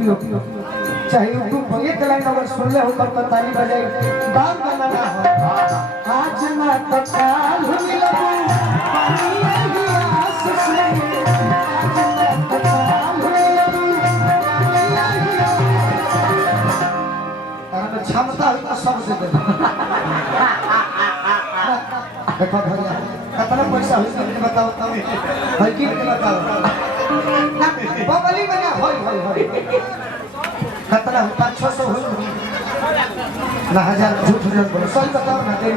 भी हो चाहे यूट्यूब पर एक लाइन अगर सुन ले हो तब तो ताली बजाई गान गाना ना हो आज ना तो काल मिलबू पानी की आस से आज ना तो काल मिलबू तारा क्षमता है सब से दे देखो भैया कितना पैसा हो बताओ भाई की बताओ बबली बना होय कितना 500 हो ना 1000 झूठ झूठ बोलो सही बताओ ना दे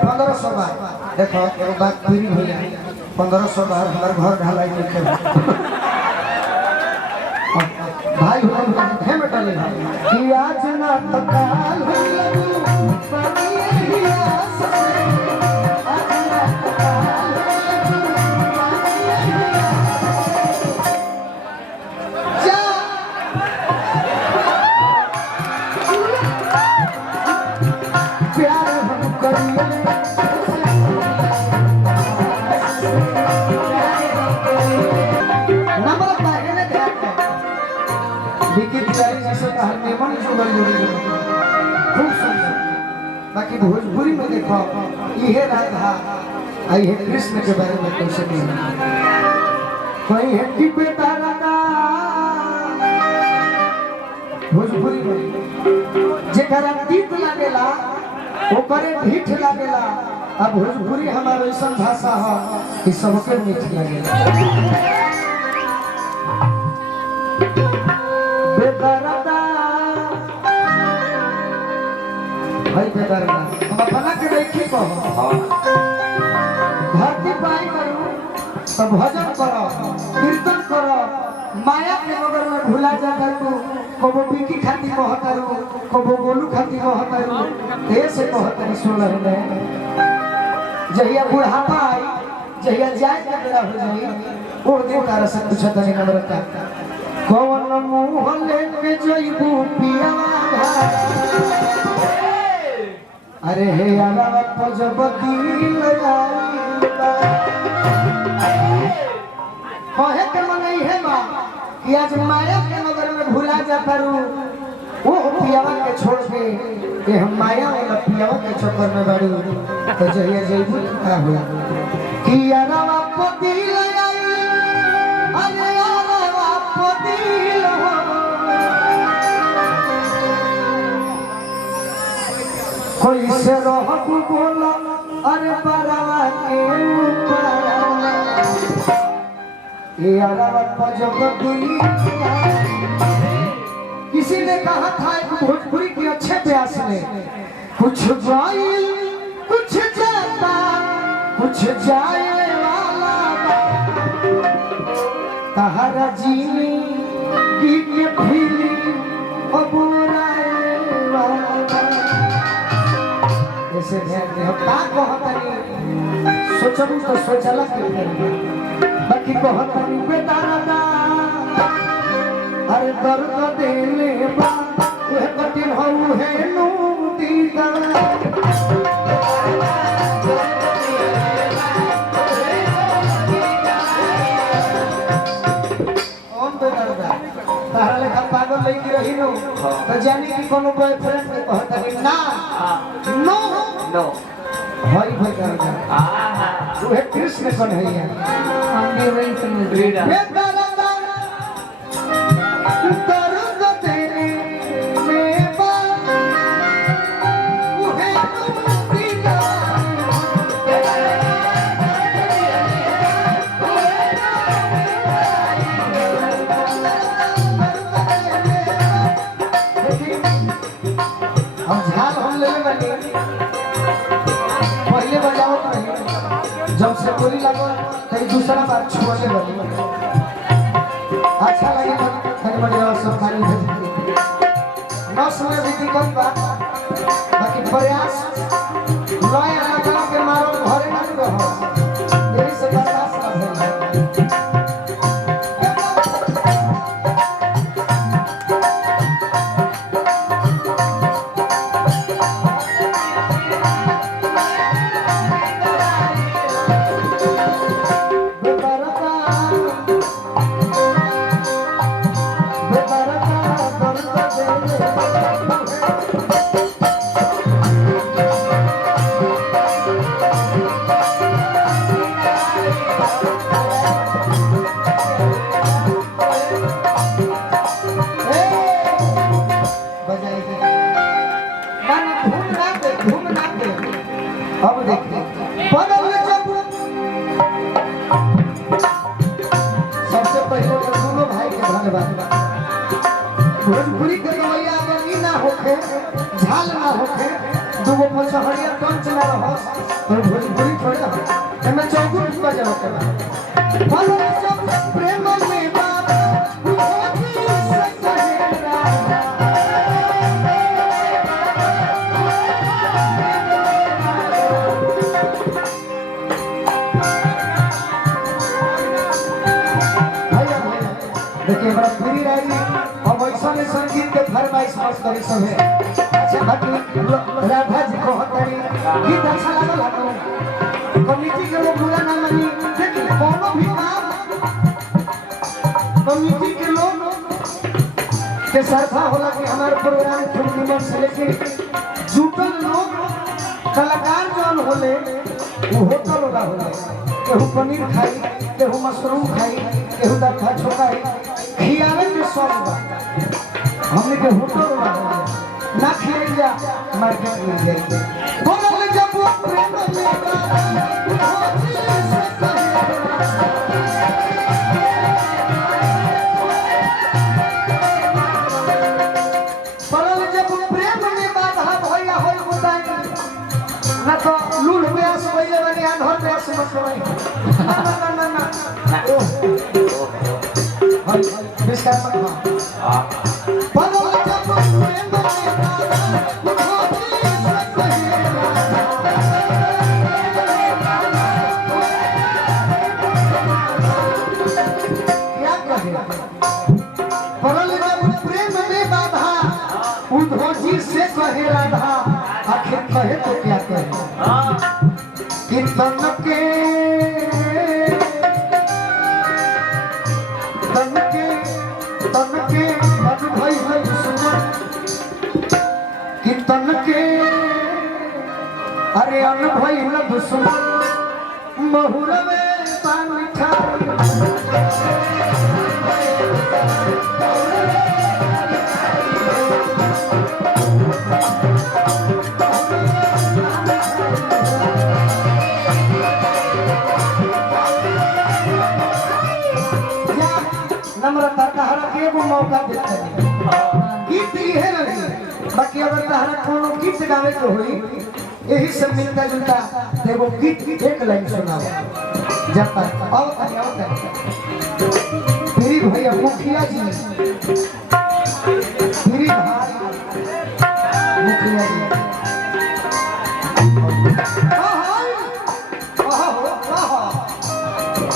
1500 बार देखो एक बात पूरी हो जाए 1500 बार हमारे घर ढलाई नहीं भाई है बेटा ले कि आज ना तो काल बाकी भोजपुरी में देखो ये राधा आई है कृष्ण के बारे में कैसे नहीं कोई है कि बेटा राधा भोजपुरी में जेकरा गीत लागेला ओकरे ढीठ लागेला अब भोजपुरी हमारा ऐसा भाषा है कि सबके मीठ लागेला भाई बेदरदा हम अपना के देखी को धरती पाई करू तो भजन करो कीर्तन करो माया के मगर में भूला जा करू कबो बिकी खाती कहतरू कबो गोलू खाती कहतरू ऐसे कहतरी सुन रहे जहिया बुढ़ापा आई जहिया जाए के बेरा हो जाई वो देव तारा से पूछा तनी नम्रता कौन मुंह लेके जइबू पियावा अरे हे आला पजबती कहे के मन है मां कि आज माया के नगर में भूला जा करू वो पियावा के छोड़ के कि हम माया वाला पियावा के चक्कर में बाड़ू तो जहिया जइबू का होला कि आला पति लगाई अरे आला पति कोई से रहबू बोला अरे बरावा के ऊपर ये आरावत पजबती किसी ने कहा था एक भोजपुरी के अच्छे प्यास ने कुछ जाइल कुछ जाता कुछ जाए वाला तहरा जीनी की के फीली अबुराए वाला ऐसे ध्यान दे हम का कहतनी सोचबू तो सोचला के बाकी कहतनी बेटा राधा अरे दर्द देले बा ओहे कठिन हऊ है नु दीदा कौन बेटा राधा तारा लेखा पागल लेके रही नो तो जानी कि कोनो बॉयफ्रेंड के कहतनी ना नो नो भाई भाई का वो है कृष्ण कौन है यार हम भी वही समझ रहे हैं जब से गोली लगो कहीं दूसरा बार छोड़ने लगी अच्छा लगे खरी बड़ी सब खाली न सुने भी दिक्कत बा बाकी प्रयास लय लगा के मारो घरे ना रहो यही से बर्दाश्त कर बा भोजपुरी के गवैया अगर ई ना होखे झाल ना होखे दूगो पचहरिया पंच ना रहो तो भोजपुरी थोड़े हो एमे चौगुट बजाओ के बोलो जब प्रेम में बाबा होती सहेरा देखिए बड़ा पूरी रही अब ऐसा में संगीत के फरमाइश मत करी सब है अच्छा बाकी राधा जी को हतरी गीत अच्छा लागल हतो कमिटी के लोग बुरा ना मानी देखिए कोनो भी काम कमिटी के लोग के सरफा होला कि हमारे प्रोग्राम खूब निमन से लेकिन जुटल लोग कलाकार जौन होले वो होटल वाला होले केहू पनीर खाई केहू मशरूम खाई केहू दाल छोकाई खियावे के सब हमने के होटल वाला ना खियाई जा मार्केट में जाए बोलल जब वो प्रेम में बोलल जब प्रेम में बाधा भइया होई बताई ना तो लूल व्यास भइले बने अनहर व्यास मत होई ना से कहे राधा आखिर कहे तो क्या कहे कि तन के मन भाई है सुमन कि तन के अरे अन भाई न दुश्मन महुर में पानी नम्रता तहरा के एगो मौका देते गीत इहे नहीं बाकी अगर तहरा कोनो गीत गावे के होई यही सब मिलता जुलता एगो गीत एक लाइन सुनाओ जब तक आओ तेरी भैया मुखिया जी तेरी भाई मुखिया जी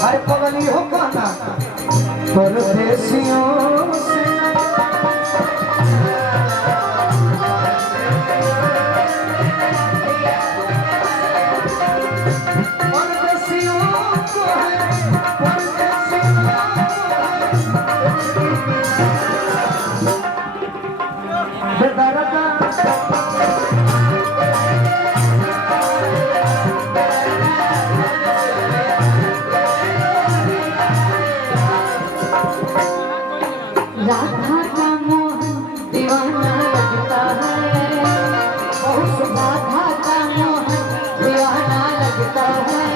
अरे पगली हो कहना परदेसियों से परदेसियों को है परदेसियों बेदर्दा राधा का मोहन दीवाना लगता है बहुत राधा का मोहन दीवाना लगता है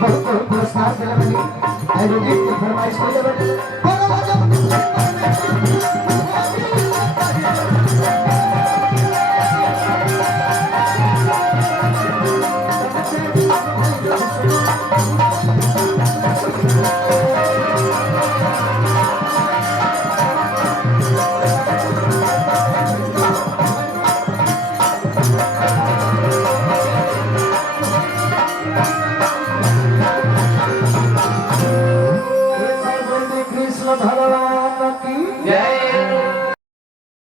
बहुत बहुत पुरस्कार दिला बनी आयोजित के फरमाइश के बनी कृष्ण भगवान